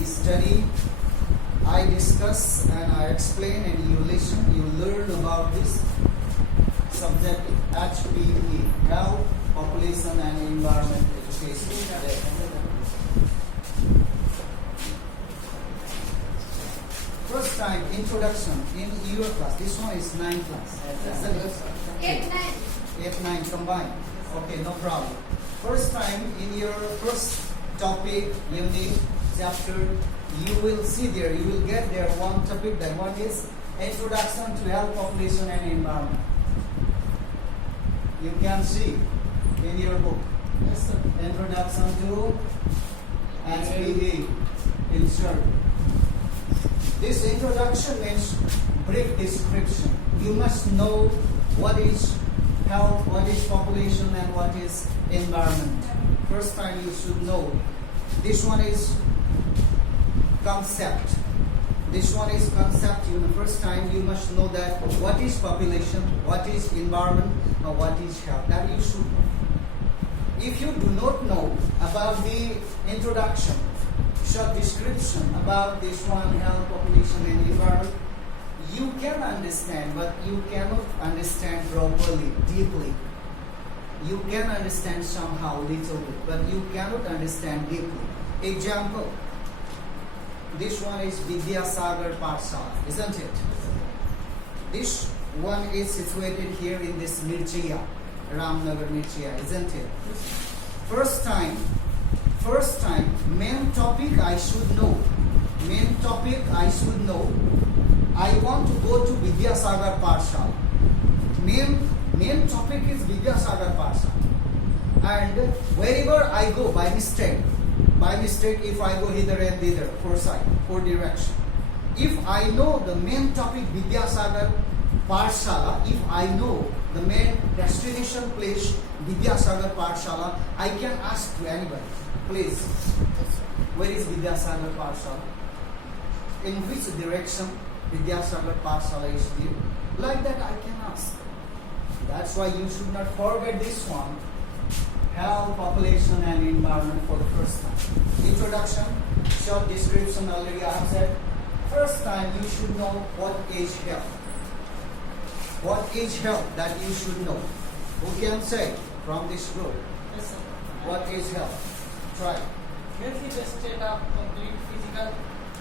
we study, I discuss and I explain and you listen, you learn about this subject HPE, Health, Population and Environment Education. First time introduction in your class. This one is 9th class. Isn't it? 8, 9. 8, 9 combined. Okay, no problem. First time in your first topic, unit, chapter, you will see there, you will get there one topic, that one is Introduction to Health, Population and Environment. You can see in your book. Yes, sir. Introduction to HPE insert. This introduction means brief description. You must know what is health, what is population and what is environment. First time you should know. This one is concept. This one is concept. You know, first time you must know that what is population, what is environment, or what is health. That you should know. If you do not know about the introduction, short description about this one, health, population and environment, you can understand, but you cannot understand properly, deeply. You can understand somehow little bit, but you cannot understand deeply. Example, this one is Vidyasagar Pathshala, isn't it? This one is situated here in this Mirchia, Ramnagar Mirchia, isn't it? First time, main topic I should know. Main topic I should know. I want to go to Vidyasagar Pathshala. Main topic is Vidyasagar Pathshala. And wherever I go by mistake, if I go hither and thither, for direction. If I know the main topic Vidyasagar Pathshala, if I know the main destination place Vidyasagar Pathshala, I can ask to anybody, please, where is Vidyasagar Pathshala? In which direction Vidyasagar Pathshala is due? Like that I can ask. That's why you should not forget this one. Health, population and environment for the first time. Introduction, short description already I have said. First time you should know what is health. What is health that you should know. Who can say from this group? Yes, sir. What is health? Try. Health is a state of complete physical,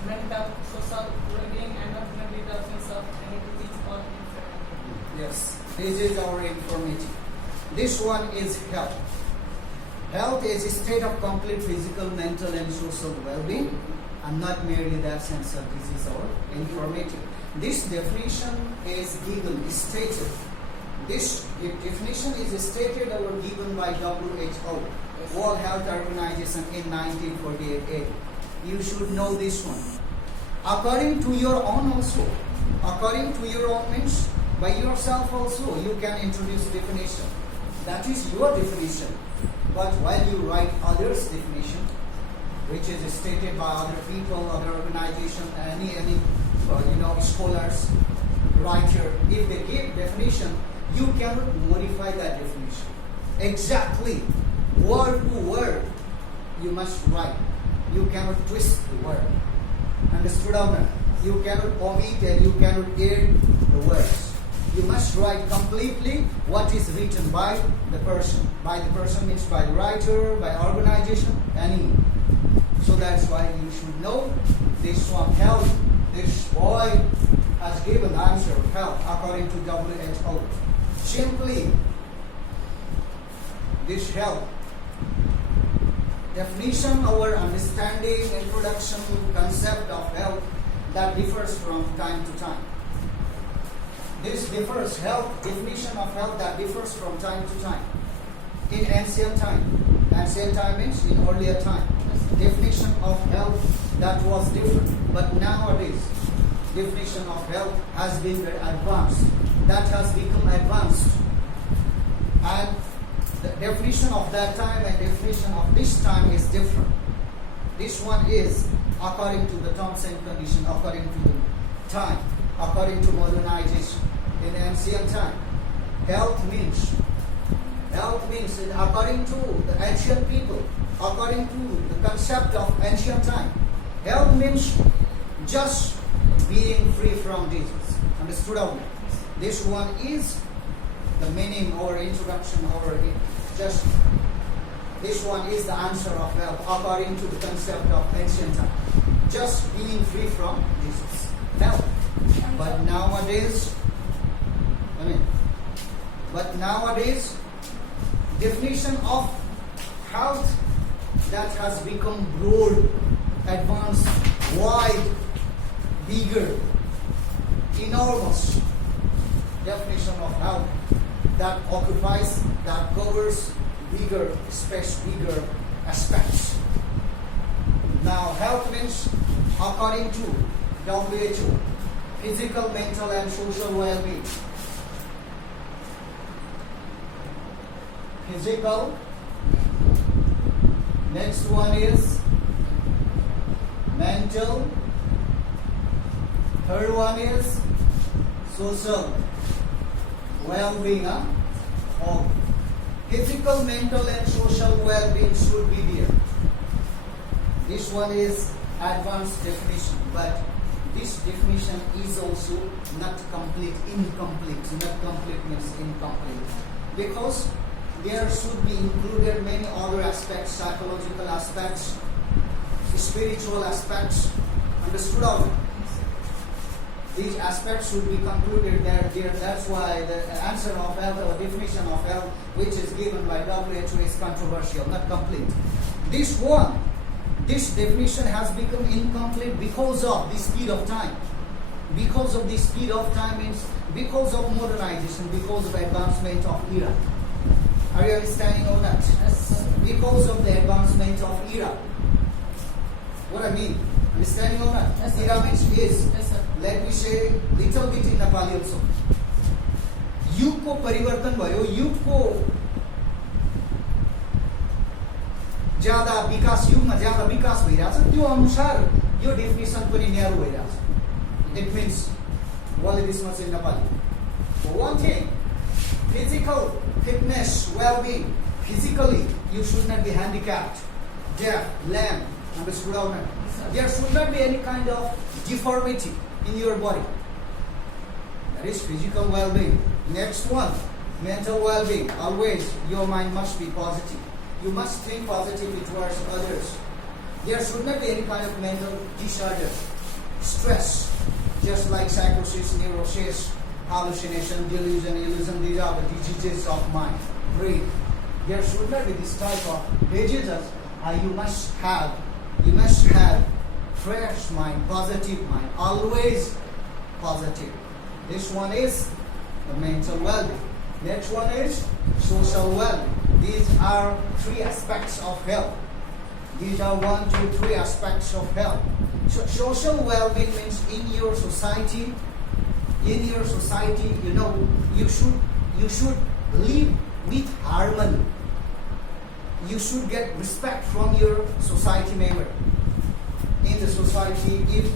mental, social, well-being, and ultimately the absence of any disease or infirmity. Yes, this is our informative. This one is health. Health is a state of complete physical, mental and social well-being, and not merely the absence of disease or infirmity. This definition is given, is stated. This definition is stated or given by WHO, World Health Organization in 1948. You should know this one. According to your own also, according to your own means, by yourself also, you can introduce definition. That is your definition. But while you write others' definition, which is stated by other people, other organization, any scholars, writer, if they give definition, you cannot modify that definition. Exactly, word to word, you must write. You cannot twist the word. Understood or not? You cannot omit and you cannot add the words. You must write completely what is written by the person. By the person means by the writer, by organization, any. So that's why you should know this one, health. This boy has given answer of health according to WHO. Simply, this health definition, our understanding, introduction, concept of health that differs from time to time. This differs, health, definition of health that differs from time to time. In ancient time means in earlier time, definition of health that was different. But nowadays, definition of health has been very advanced. That has become advanced. And the definition of that time and definition of this time is different. This one is according to the terms and conditions, according to the time, according to modernization. In ancient time, health means according to the ancient people, according to the concept of ancient time, Health means just being free from disease. Understood out? This one is the meaning or introduction or just this one is the answer of health according to the concept of ancient time. Just being free from disease. Health. But nowadays, definition of health that has become broad, advanced, wide, bigger, enormous definition of health that occupies, that covers bigger space, bigger aspects. Now, health means, according to WHO, physical, mental, and social well-being. Physical. Next one is mental. Third one is social well-being. Of physical, mental, and social well-being should be there. This one is advanced definition, but this definition is also not complete, incomplete. Not complete means incomplete, because there should be included many other aspects, psychological aspects, spiritual aspects. Understood of it? These aspects should be concluded there. That's why the answer of health or definition of health, which is given by WHO, is controversial, not complete. This definition has become incomplete because of the speed of time. Because of the speed of time means because of modernization, because of advancement of era. Are you understanding all that? Yes, sir. Because of the advancement of era. What I mean? Understanding all that? Yes, sir. Era means is. Yes, sir. Let me say little bit in Nepali also. युगको परिवर्तन भयो, युगको ज्यादा विकास, युगमा ज्यादा विकास भइरहेछ, त्यो अनुसार यो डेफिनेसन पनि न्यारो भइरहेछ. It means what is this in Nepali? For one thing, physical fitness, well-being. Physically, you should not be handicapped, deaf, lame. Understood? There should not be any kind of deformity in your body. That is physical well-being. Next one, mental well-being. Always your mind must be positive. You must think positively towards others. There should not be any kind of mental disorder, stress, just like psychosis, neurosis, hallucination, delusion, illusion. These are the diseases of mind, brain. There should not be this type of diseases. You must have fresh mind, positive mind, always positive. This one is the mental well-being. Next one is social well-being. These are three aspects of health. These are 1, 2, 3 aspects of health. So social well-being means in your society, you should live with harmony. You should get respect from your society member. In the society, if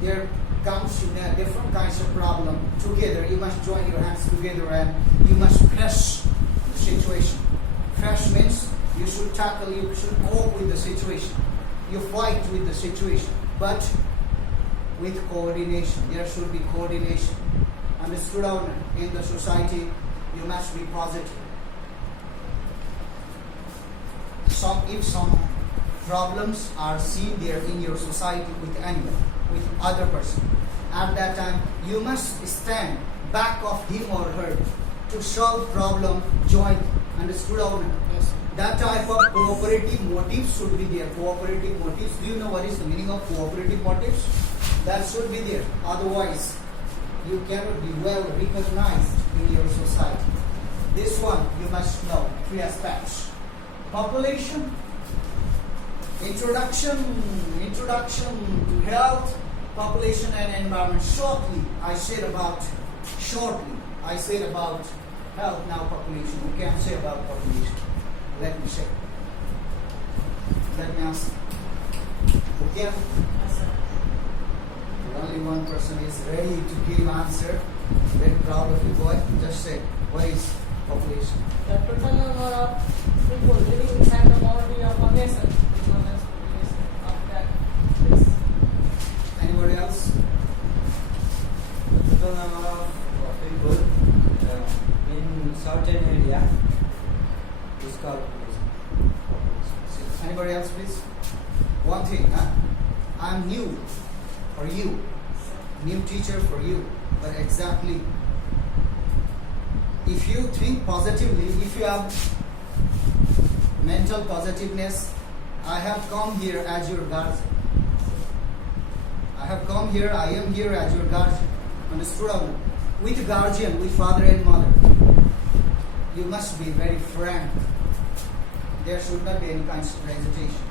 there comes different kinds of problem together, you must join your hands together and you must crush the situation. Crush means you should tackle, you should cope with the situation. You fight with the situation, but with coordination. There should be coordination. Understood? In the society, you must be positive. If some problems are seen there in your society with anyone, with other person, at that time you must stand back of him or her to solve problem jointly. Understood? Yes. That type of cooperative motives should be there. Cooperative motives. Do you know what is the meaning of cooperative motives? That should be there. Otherwise, you cannot be well recognized in your society. This one you must know. 3 aspects. Population, introduction to health, population and environment. Shortly, I said about health, now population. We can say about population. Let me say. Let me ask. Okay? Yes, sir. Only one person is ready to give answer. Very proud of you, boy. Just say, what is population? The total number of people living inside the boundary of a nation is known as population. Of that, Anybody else, please? One thing, huh? I'm new for you, new teacher for you, but exactly, if you think positively, if you have mental positiveness, I have come here as your guardian. I have come here, I am here as your guardian. Understood? With guardian, with father and mother, you must be very frank. There should not be any kind of hesitation.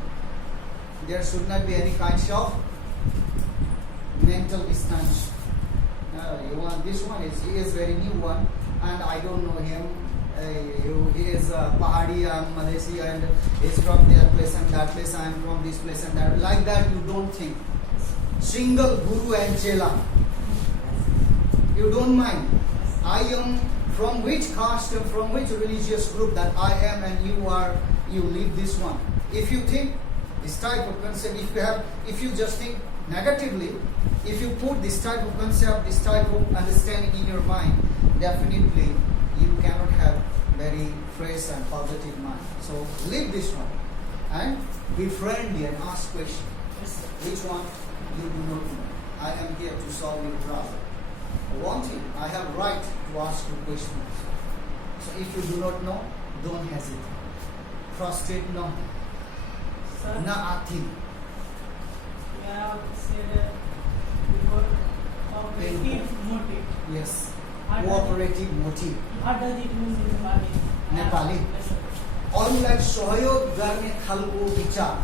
There should not be any kind of mental distance. You want this one he is very new one, and I don't know him. He is Pahadi, I am Malaysia, and he is from that place and that place. I am from this place and that. Like that, you don't think. Single Guru and Chela. You don't mind. I am from which caste, from which religious group that I am, and you are. You leave this one. If you think this type of concept, if you just think negatively, if you put this type of concept, this type of understanding in your mind, definitely you cannot have very fresh and positive mind. So leave this one and be friendly and ask questions. Which one you do not know? I am here to solve your problem. One thing, I have right to ask you questions. So if you do not know, don't hesitate. Frustrate no. Sir, Nothing. yeah, I would say that before cooperative motive. Yes. How does Cooperative motive. What does it mean in Nepali? Nepali? Yes, sir. अरूलाई सहयोग गर्ने खालको विचार,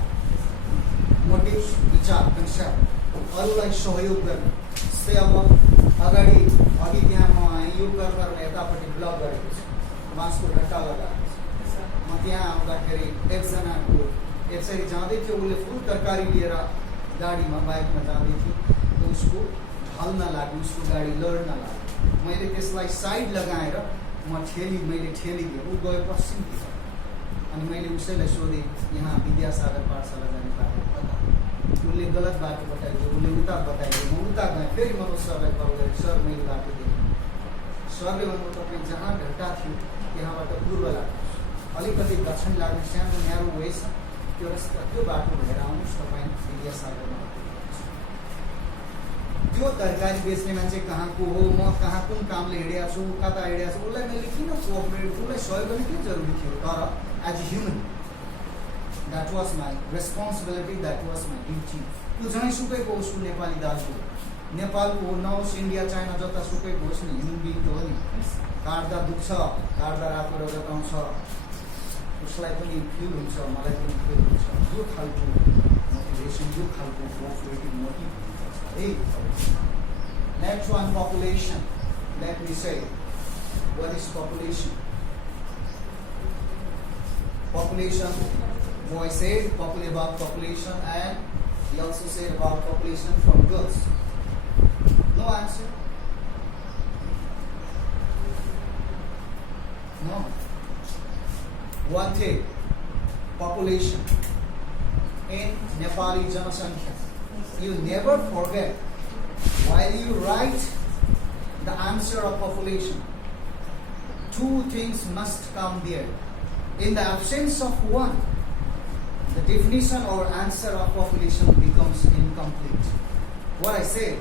motive विचार concept, अरूलाई सहयोग गर्ने। जस्तै अब अघि त्यहाँ म यो गरेर यतापट्टि ब्लक गरेको छु, बाँसको ढट्टा लगाएको छु। Yes, sir. म त्यहाँ आउँदाखेरि एकजनाको यसरी जाँदै थियो, उसले फुल तरकारी लिएर गाडीमा बाइकमा जाँदै थियो, उसको ढल्न लाग्यो, उसको गाडी लड्न लाग्यो। मैले त्यसलाई साइड लगाएर मैले ठेलिदिएँ, ऊ गयो पश्चिमतिर। अनि मैले उसैलाई सोधेँ, यहाँ विद्यासागर पाठशाला जाने बाटो कता? उसले गलत बाटो बताइदियो, उसले उता बताइदियो, म उता गएँ। फेरि मनोज सरलाई कल गरेँ, सर मैले बाटो देखेँ। सरले भन्नु, तपाईँ जहाँ ढट्टा थियो त्यहाँबाट पूर्व लाग्नुहोस्, अलिकति दक्षिण लाग्ने सानो न्यारो वे छ, त्यो रस्ता त्यो बाटो भएर आउनुहोस्, तपाईँ विद्यासागरमा। त्यो तरकारी बेच्ने मान्छे कहाँको हो, म कहाँ कुन कामले हिँडेको छु, कता हिँडेको छु, उसलाई मैले किन कोअपरेट, उसलाई सहयोग गर्ने के जरुरी थियो? तर as a human, that was my responsibility, that was my duty. त्यो जहीँसुकैको होस्, ऊ नेपाली दाजु हो, नेपालको नहोस्, इन्डिया चाइना जतासुकैको होस् नि, ह्युमन बिङ त हो नि। काट्दा दुख्छ, काट्दा रातो रगत आउँछ, उसलाई पनि फिल हुन्छ, मलाई पनि फिल हुन्छ। यो खालको मोटिभेसन, यो खालको कोअपरेटिभ मोटिभ हुनुपर्छ है। Next one, population. Let me से what is population? Population, boy said about population, and he also said about population from girls. No answer? No. One thing, population in Nepali Janasankhya. You never forget, while you write the answer of population, two things must come there. In the absence of one, the definition or answer of population becomes incomplete. What I say,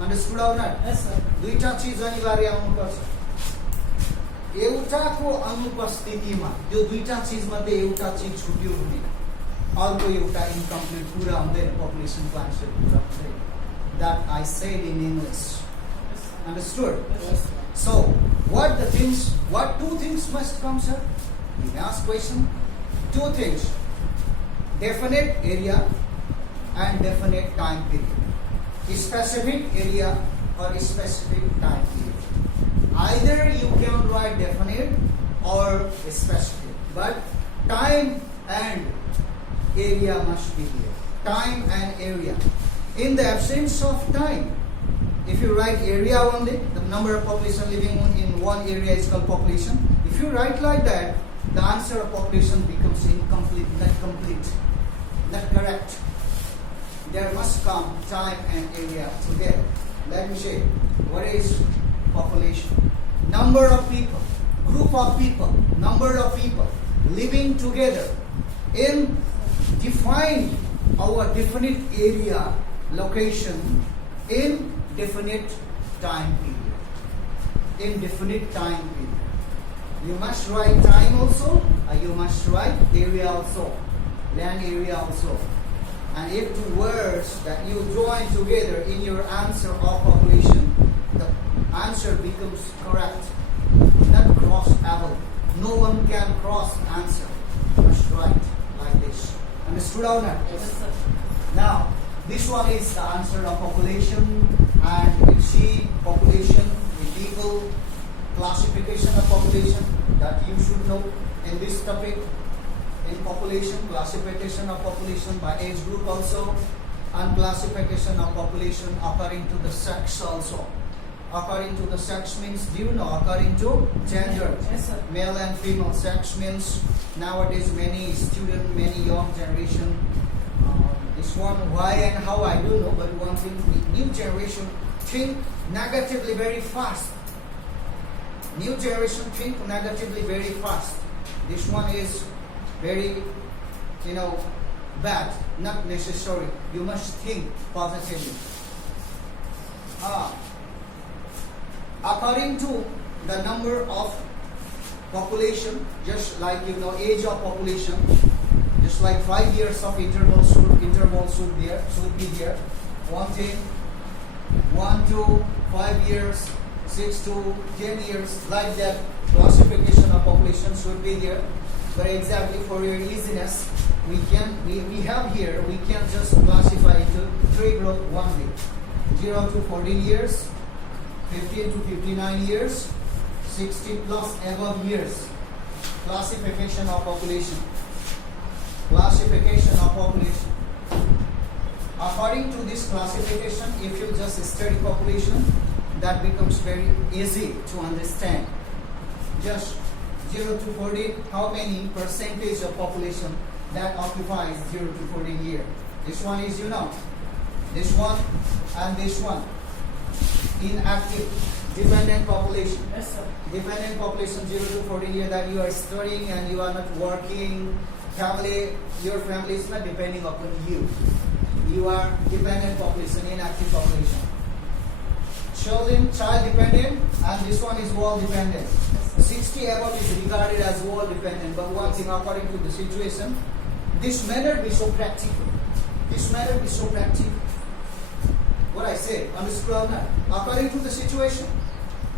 understood or not? Yes, sir. दुईटा चीज अनिवार्य आउनुपर्छ। एउटाको अनुपस्थितिमा त्यो दुईटा चीज मध्ये एउटा चीज छुट्यो भने अर्को एउटा इन्कम्प्लिट पूरा हुँदैन, पपुलेसनको आन्सर पूरा हुँदैन। That I said in English. Understood? Yes, sir. So, what two things must come, sir? You may ask question. Two things. Definite area and definite time period. Specific area or specific time period. Either you can write definite or specific, but time and area must be here. Time and area. In the absence of time, if you write area only, the number of population living in one area is called population. If you write like that, the answer of population becomes incomplete, not complete, not correct. There must come time and area together. Let me say, what is population? Number of people, group of people, number of people living together in define our definite area, location, in definite time period. In definite time period. You must write time also, you must write area also, land area also. And if two words that you join together in your answer of population, the answer becomes correct, not crossable. No one can cross answer. You must write like this. Understood or not? Yes, sir. Now, this one is the answer of population, and we see population, the people, classification of population that you should know in this topic. In population, classification of population by age group also, and classification of population according to the sex also. According to the sex means, do you know, according to gender? Yes, sir. Male and female. Sex means nowadays many student, many young generation. This one, why and how I don't know, but one thing, new generation think negatively very fast. New generation think negatively very fast. This one is very, bad, not necessary. You must think positively. According to the number of population, just like age of population, just like 5 years of interval should be there. 1 to 5 years, 6 to 10 years, like that classification of population should be there. But exactly for your easiness, we can just classify into 3 groups only. 0 to 14 years, 15 to 59 years, 60 plus above years. Classification of population. Classification of population. According to this classification, if you just study population, that becomes very easy to understand. Just 0 to 14, how many percentage of population that occupies 0 to 14 year? This one is this one and this one. Inactive, dependent population. Yes, sir. Dependent population 0 to 14 year, that you are studying and you are not working. Your family is not depending upon you. You are dependent population, inactive population. Child dependent, and this one is wall dependent. 60 above is regarded as wall dependent, but one thing, according to the situation, this may not be so practical. This may not be so practical. What I say, understood or not? According to the situation,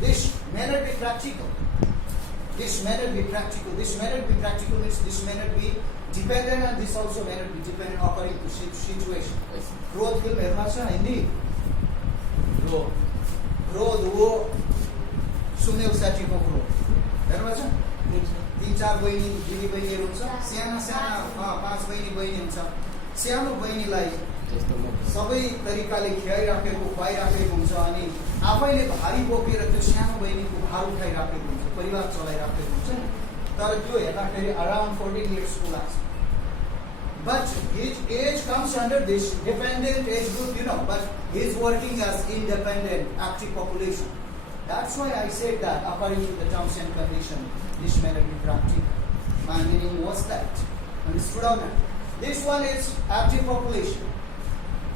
this may not be practical. This may not be practical. This may not be practical means this may not be dependent, and this also may not be dependent according to situation. Growth will be much indeed. Growth wo सुन्ने साथीको growth हेर्नु छ 3-4 बहिनी दिदी बहिनीहरु हुन्छ साना 5 बहिनी हुन्छ सानो बहिनीलाई सबै तरिकाले खुवाइराखेको हुन्छ अनि आफैले भारी बोकेर त्यो सानो बहिनीको भार उठाइराखेको हुन्छ परिवार चलाइराखेको हुन्छ तर त्यो हेर्दाखेरि around 14 years को लाग्छ but his age comes under this dependent age group but he is working as independent active population. That's why I said that according to the terms and conditions, this may not be practical. My meaning was that. Understood or not? This one is active population.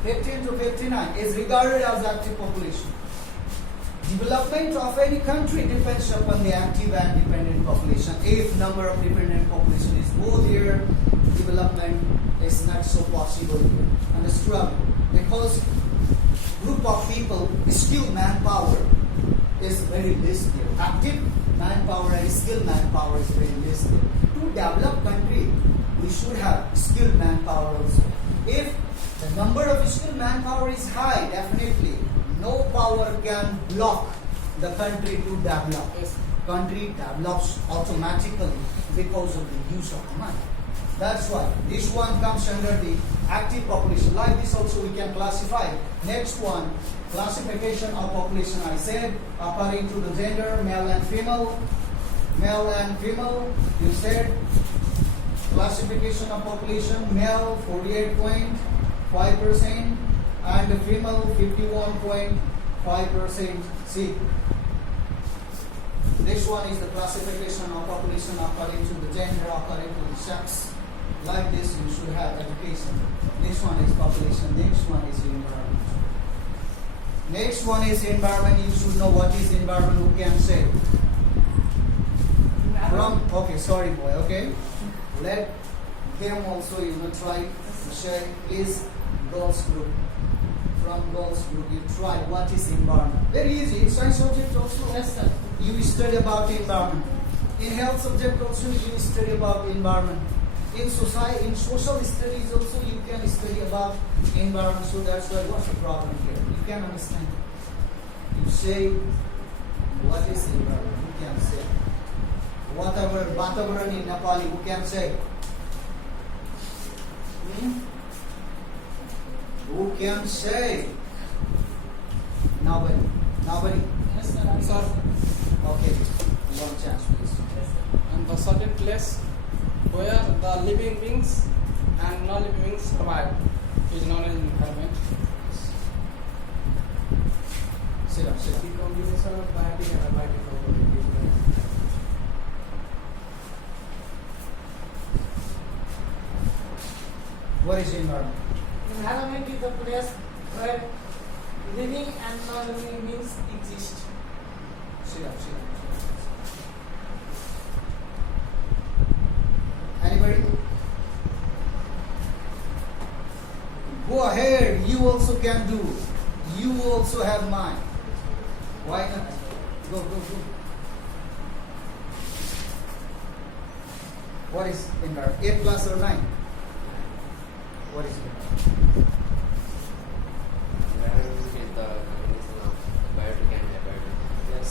15 to 59 is regarded as active population. Development of any country depends upon the active and dependent population. If number of dependent population is more here, development is not so possible here. Understood? Because group of people, skilled manpower is very less there. Active manpower and skilled manpower is very less there. To develop country, we should have skilled manpower also. If the number of skilled manpower is high, definitely no power can block the country to develop. Yes. Country develops automatically because of the use of money. That's why this one comes under the active population. Like this also we can classify. Next one, classification of population. I said according to the gender, male and female. Male and female, you said classification of population, male 48.5% and female 51.5%. See, this one is the classification of population according to the gender, according to the sex. Like this, you should have education. Next one is population. Next one is environment. Next one is environment. You should know what is environment. Who can say? Okay, sorry boy. Okay, let them also try to share. Please, girls group. From girls group, you try what is environment. Very easy. In science subject also. Yes, sir. You study about environment. In health subject also you study about environment. In society, in social studies also you can study about environment. So that's why what's the problem here? You can understand. You say what is environment? Who can say? Whatever Vatavaran in Nepali, who can say? Who can say? Nobody. Nobody. Yes, sir. Sir, Okay. One chance, please. Yes, sir. and the certain place where the living beings and non-living beings survive is known as environment. Sit up, sit up. The combination of biotic and abiotic component is known as environment. What is environment? Environment is the place where living and non-living beings exist. Sit up, sit up. Anybody? Go ahead, you also can do. You also have mind. Why not? Go, go, go. What is environment? 8 plus or 9? What is environment? Environment is the combination of biotic and abiotic. Yes.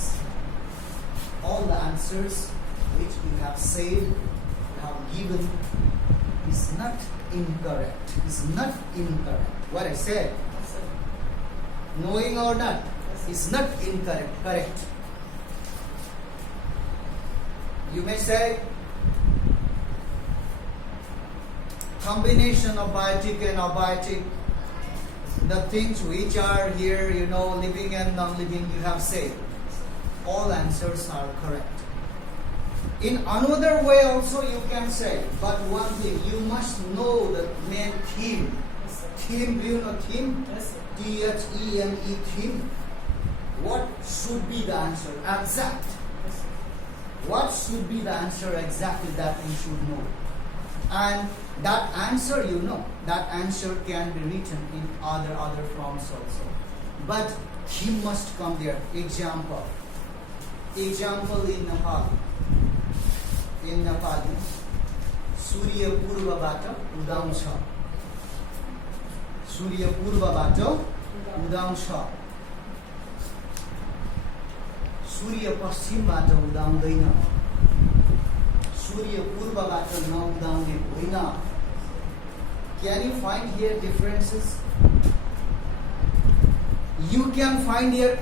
All the answers which you have said, you have given, is not incorrect. Is not incorrect. What I said, Yes, sir. knowing or not, is not incorrect. Correct. You may say combination of biotic and abiotic, the things which are here, living and non-living, you have said. All answers are correct. In another way also you can say, but one thing, you must know the main theme. Yes, sir. Theme, do you know theme? Yes, sir. T-H-E-M-E, theme. What should be the answer? Exact. Yes, sir. What should be the answer exactly that you should know? And that answer that answer can be written in other forms also. But theme must come there. Example in Nepal. In Nepali, सूर्य पूर्वबाट उदाउँछ. सूर्य पूर्वबाट उदाउँछ. सूर्य पश्चिमबाट उदाउँदैन. सूर्य पूर्वबाट नउदाउने होइन. Can you find here differences? You can find here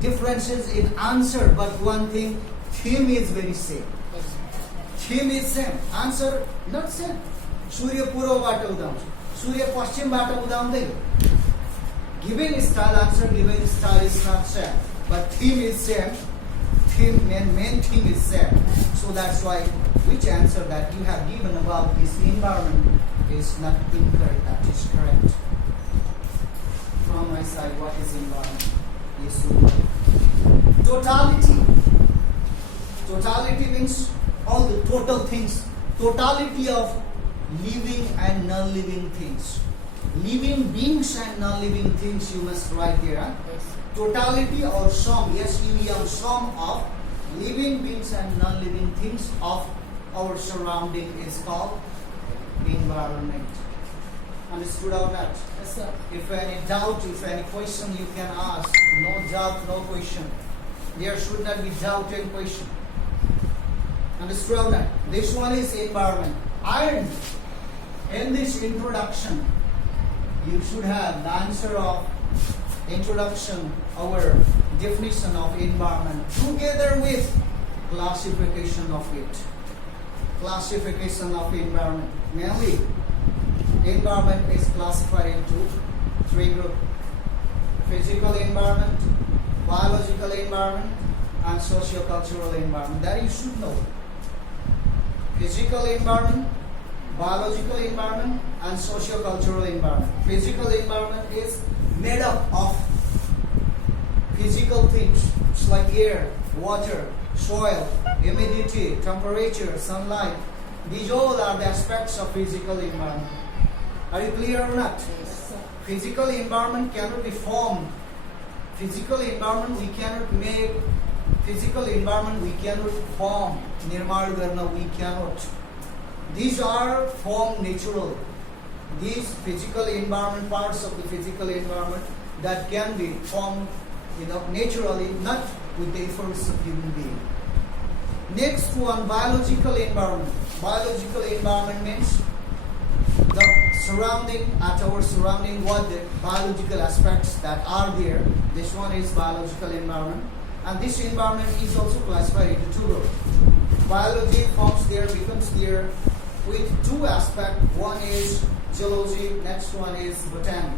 differences in answer, but one thing, theme is very same. Theme is same. Answer not same. Surya पूर्वबाट उदाउँछ. Surya पश्चिमबाट उदाउँदैन. Giving style answer, giving style is not same, but theme is same. Theme main thing is same. So that's why which answer that you have given about this environment is not incorrect. That is correct. From my side, what is environment? Yes, totality. Totality means all the total things. Totality of living and non-living things. Living beings and non-living things you must write here. Huh? Totality or sum, S-U-M, sum of living beings and non-living things of our surrounding is called environment. Understood or not? Yes, sir. If any doubt, if any question you can ask. No doubt, no question. There should not be doubt and question. Understood or not? This one is environment. And in this introduction, you should have the answer of introduction, our definition of environment, together with classification of it. Classification of environment. Mainly, environment is classified into 3 groups: physical environment, biological environment, and socio-cultural environment. That you should know. Physical environment, biological environment and socio-cultural environment. Physical environment is made up of physical things. It's like air, water, soil, humidity, temperature, sunlight. These all are the aspects of physical environment. Are you clear or not? Yes, sir. Physical environment cannot be formed. Physical environment we cannot make. Physical environment we cannot form. Nirmal karna we cannot. These are formed natural. These physical environment, parts of the physical environment that can be formed, naturally, not with the efforts of human being. Next one, biological environment. Biological environment means the surrounding, at our surrounding, what the biological aspects that are there. This one is biological environment, and this environment is also classified into two groups. Biology forms there, becomes there with two aspects. One is geology, next one is botany.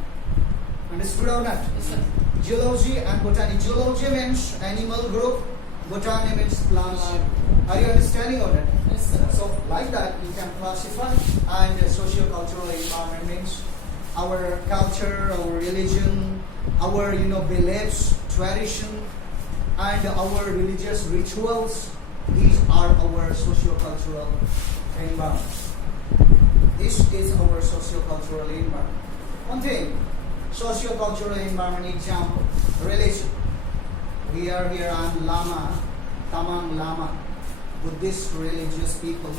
Understood or not? Yes, sir. Geology and botany. Geology means animal group, botany means plants. Are you understanding or not? Yes, sir. So like that you can classify. And socio-cultural environment means our culture, our religion, our beliefs, tradition, and our religious rituals. These are our socio-cultural environment. This is our socio-cultural environment. One thing, socio-cultural environment example, religion. We are here on Lama, Tamang Lama, Buddhist religious people.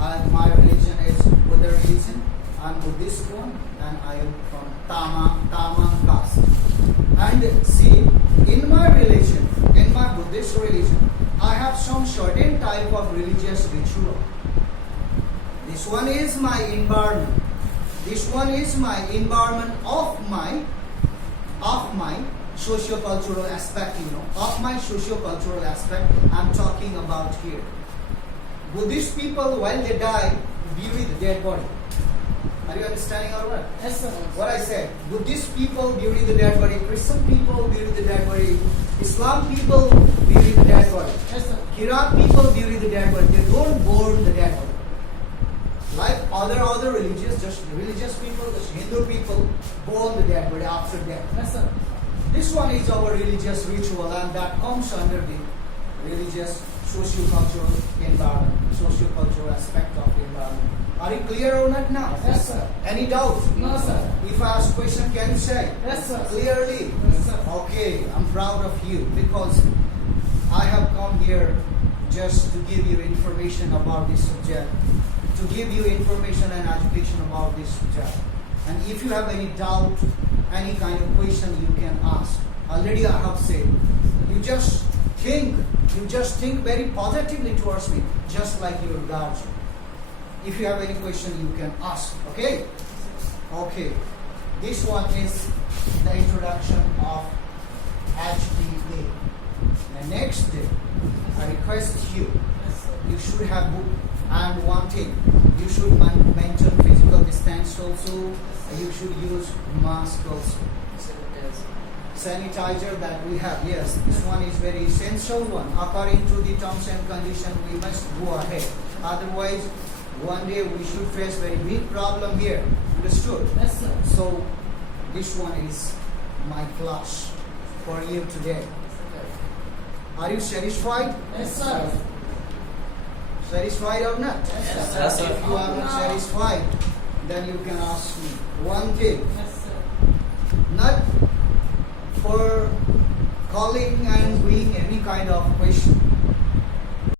And my religion is Buddha religion. I'm Buddhist one, and I am from Tamang caste. And see, in my religion, in my Buddhist religion, I have some certain type of religious ritual. This one is my environment. This one is my environment of my socio-cultural aspect, of my socio-cultural aspect I'm talking about here. Buddhist people, while they die, bury the dead body. Are you understanding all right? Yes, sir. What I said, Buddhist people bury the dead body, Christian people bury the dead body, Islam people bury the dead body, Yes, sir. Kirat people bury the dead body. They don't burn the dead body. Like other religious people, just Hindu people burn the dead body after death. Yes, sir. This one is our religious ritual, and that comes under the religious socio-cultural environment, socio-cultural aspect of the environment. Are you clear or not now? Yes, sir. Any doubt? No, sir. If I ask question, can you say? Yes, sir. Clearly? Yes, sir. Okay, I'm proud of you because I have come here just to give you information about this subject, to give you information and education about this subject. And if you have any doubt, any kind of question, you can ask. Already I have said, you just think very positively towards me, just like your guardian. If you have any question, you can ask. Okay? Okay. This one is the introduction of HPA. The next day, I request you, Yes, sir. you should have book. And one thing, you should maintain physical distance also. You should use mask also. Sanitizer that we have, yes, this one is very essential one. According to the terms and conditions, we must go ahead. Otherwise, one day we should face very big problem here. Understood? Yes, sir. So, this one is my class for you today. Are you satisfied? Yes, sir. Satisfied or not? Yes, sir. Yes, sir. If you are not satisfied, then you can ask me one thing. Yes, sir. Not for calling and doing any kind of question.